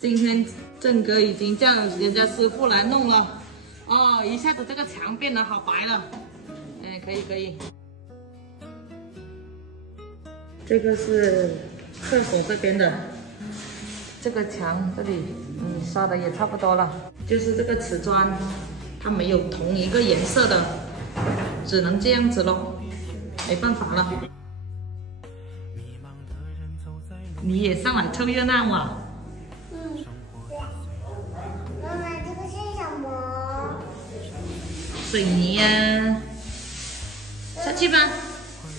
今天郑哥已经叫人家师傅来弄了，哦，一下子这个墙变得好白了，哎，可以可以。这个是厕所这边的，这个墙这里，刷的也差不多了，就是这个瓷砖，它没有同一个颜色的，只能这样子咯，没办法了。你也上来凑热闹啊？妈妈，这个是什么？水泥呀，下去吧，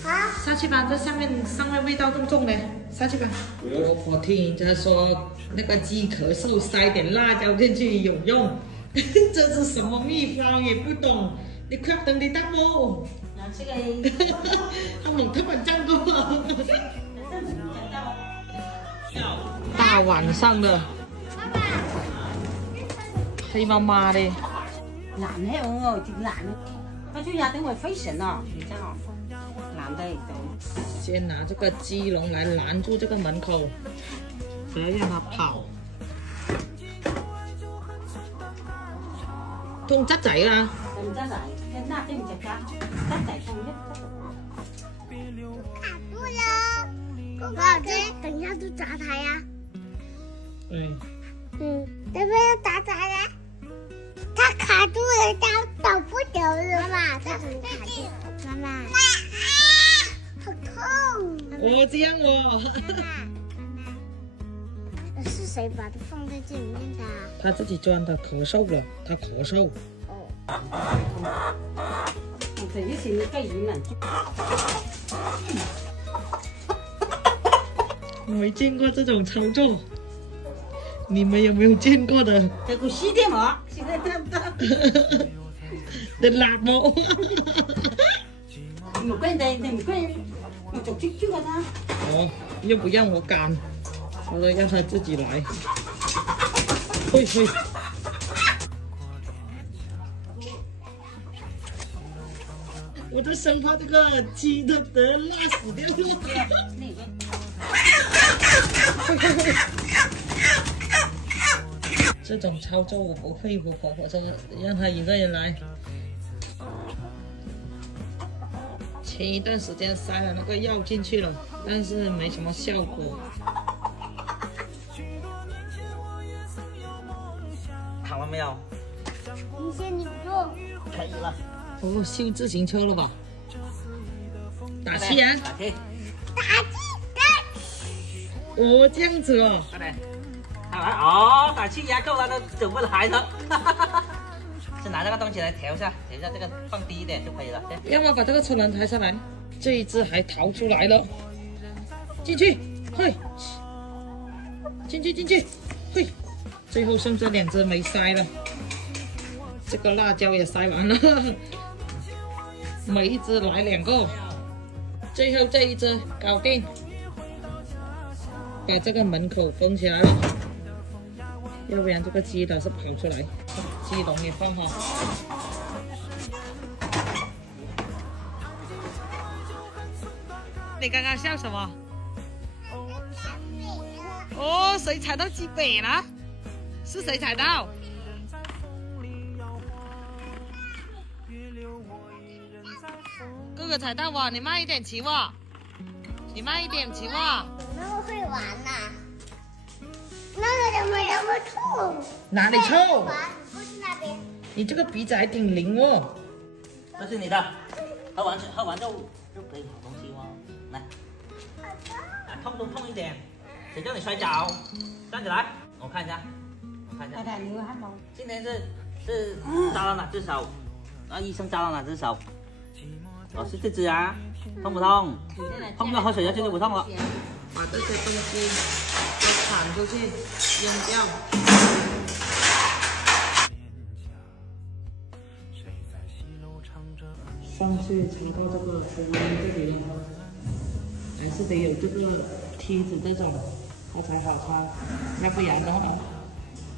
啊？下去吧，这上面味道重重的，下去吧。我听人家说那个鸡咳嗽塞点辣椒进去有用，这是什么秘方也不懂，你快等你大不？这个。他们根本见过。大晚上的，黑麻麻的。男的哦，就男的，他就家等会费神哦，你知道？男的等。先拿这个鸡笼来拦住这个门口，不要让它跑。痛質仔啦！唔得嚟，一拉都唔只家，得仔痛一。卡住了，哥哥，等一下就砸它呀。要不要砸它呀？它卡住了，它走不了了。妈妈，它怎么卡住？妈妈，好痛！哦，这样哦。是谁把它放在这里面的？他自己钻的，咳嗽了，他咳嗽。这一些盖鱼呢。我没见过这种操作，你们有没有见过的？这个洗点嘛，现在看不到。你辣冇？唔怪你，你唔怪，我就去个他。哦，又不让我赶，我说让他自己来。会。我都生怕这个鸡都得辣死掉了。这种操作我不会，我婆婆说让他一个人来。前一段时间塞了那个药进去了，但是没什么效果。好了没有？你先拧住。可以了。哦，修自行车了吧？打气啊！打气。哦，这样子哦。快点，好来哦，打气压够了都走不来了。先拿这个东西来调一下这个放低一点就可以了。要么把这个车轮抬下来，这一只还逃出来了，进去，嘿，进去，嘿，最后剩这两只没塞了，这个辣椒也塞完了，每一只来2个，最后这一只搞定，把这个门口封起来了，要不然这个鸡的是跑出来，鸡笼也放好。你刚刚笑什么？哦，谁踩到鸡北了？是谁踩到？哥哥踩到我，你慢一点骑我，你慢一点骑我。怎么那么会玩呐？那个怎么那么臭？哪里臭？不是那边。你这个鼻子还挺灵哦。这是你的，喝完就可以好东西哦。来，痛一点，谁叫你摔跤？站起来，我看一下。今天是扎了哪只手？医生扎了哪只手？哦，是这只啊，痛不痛？痛了喝水下去就不痛了。把这些东西都铲出去，扔掉。上去插到这个玻璃这里了，还是得有这个梯子这种，它才好插，要不然的话，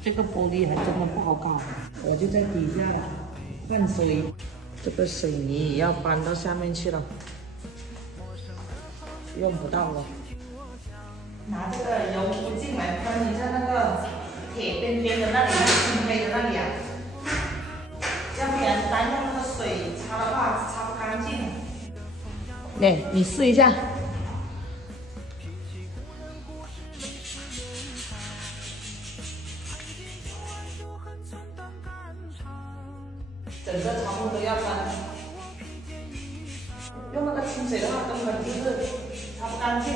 这个玻璃还真的不好搞。我就在底下灌水，这个水泥也要搬到下面去了，用不到了。拿这个油壶进来喷一下那个来，你试一下。整个床铺都要擦。用那个清水的话，根本就是擦不干净。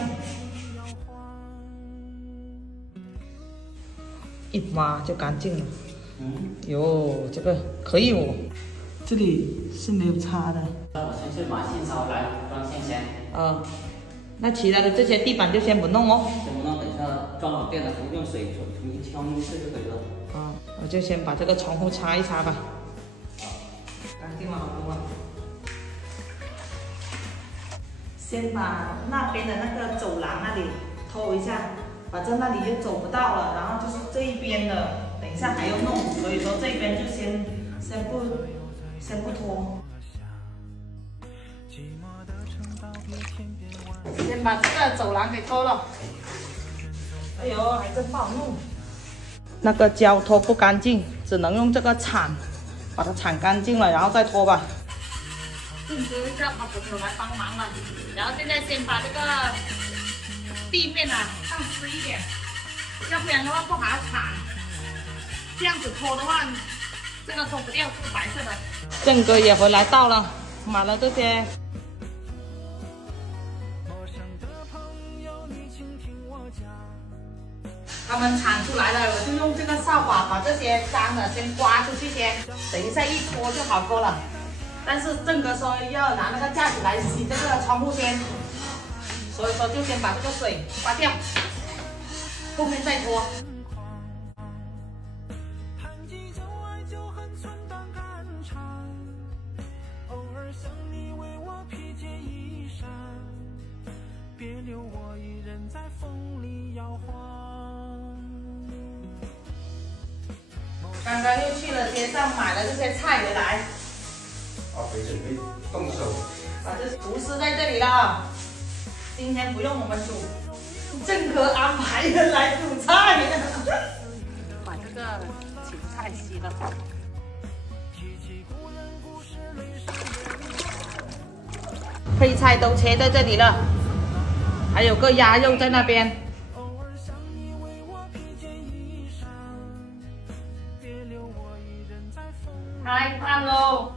一抹就干净了。哟，这个可以哦。这里是没有擦的。我先去买线烧来装线先。那其他的这些地板就先不弄哦。先不弄，等一下装好电了，用水重新敲一次就可以了。我就先把这个窗户擦一擦吧。干净了好多了。先把那边的那个走廊那里拖一下，反正那里就走不到了。然后就是这一边的，等一下还要弄，所以说这边就先不拖。先把这个走廊给拖了。哎呦，还真不好弄。那个胶拖不干净，只能用这个铲把它铲干净了，然后再拖吧。郑哥叫他朋友来帮忙了，然后现在先把这个地面放湿一点，要不然的话不好铲。这样子拖的话，这个脱不掉，是白色的。郑哥也回来到了，买了这些。他们铲出来了，我就用这个扫把把这些脏的先刮出去先，等一下一拖就好拖了。但是郑哥说要拿那个架子来洗这个窗户先，所以说就先把这个水刮掉，后面再拖。别留我一人在风里摇晃。刚刚又去了街上买了这些菜回来。得准备动手。把这厨师在这里了，今天不用我们煮，郑哥安排人来煮菜。把这个芹菜洗了。配菜都切在这里了。还有个鸭肉在那边。开饭喽！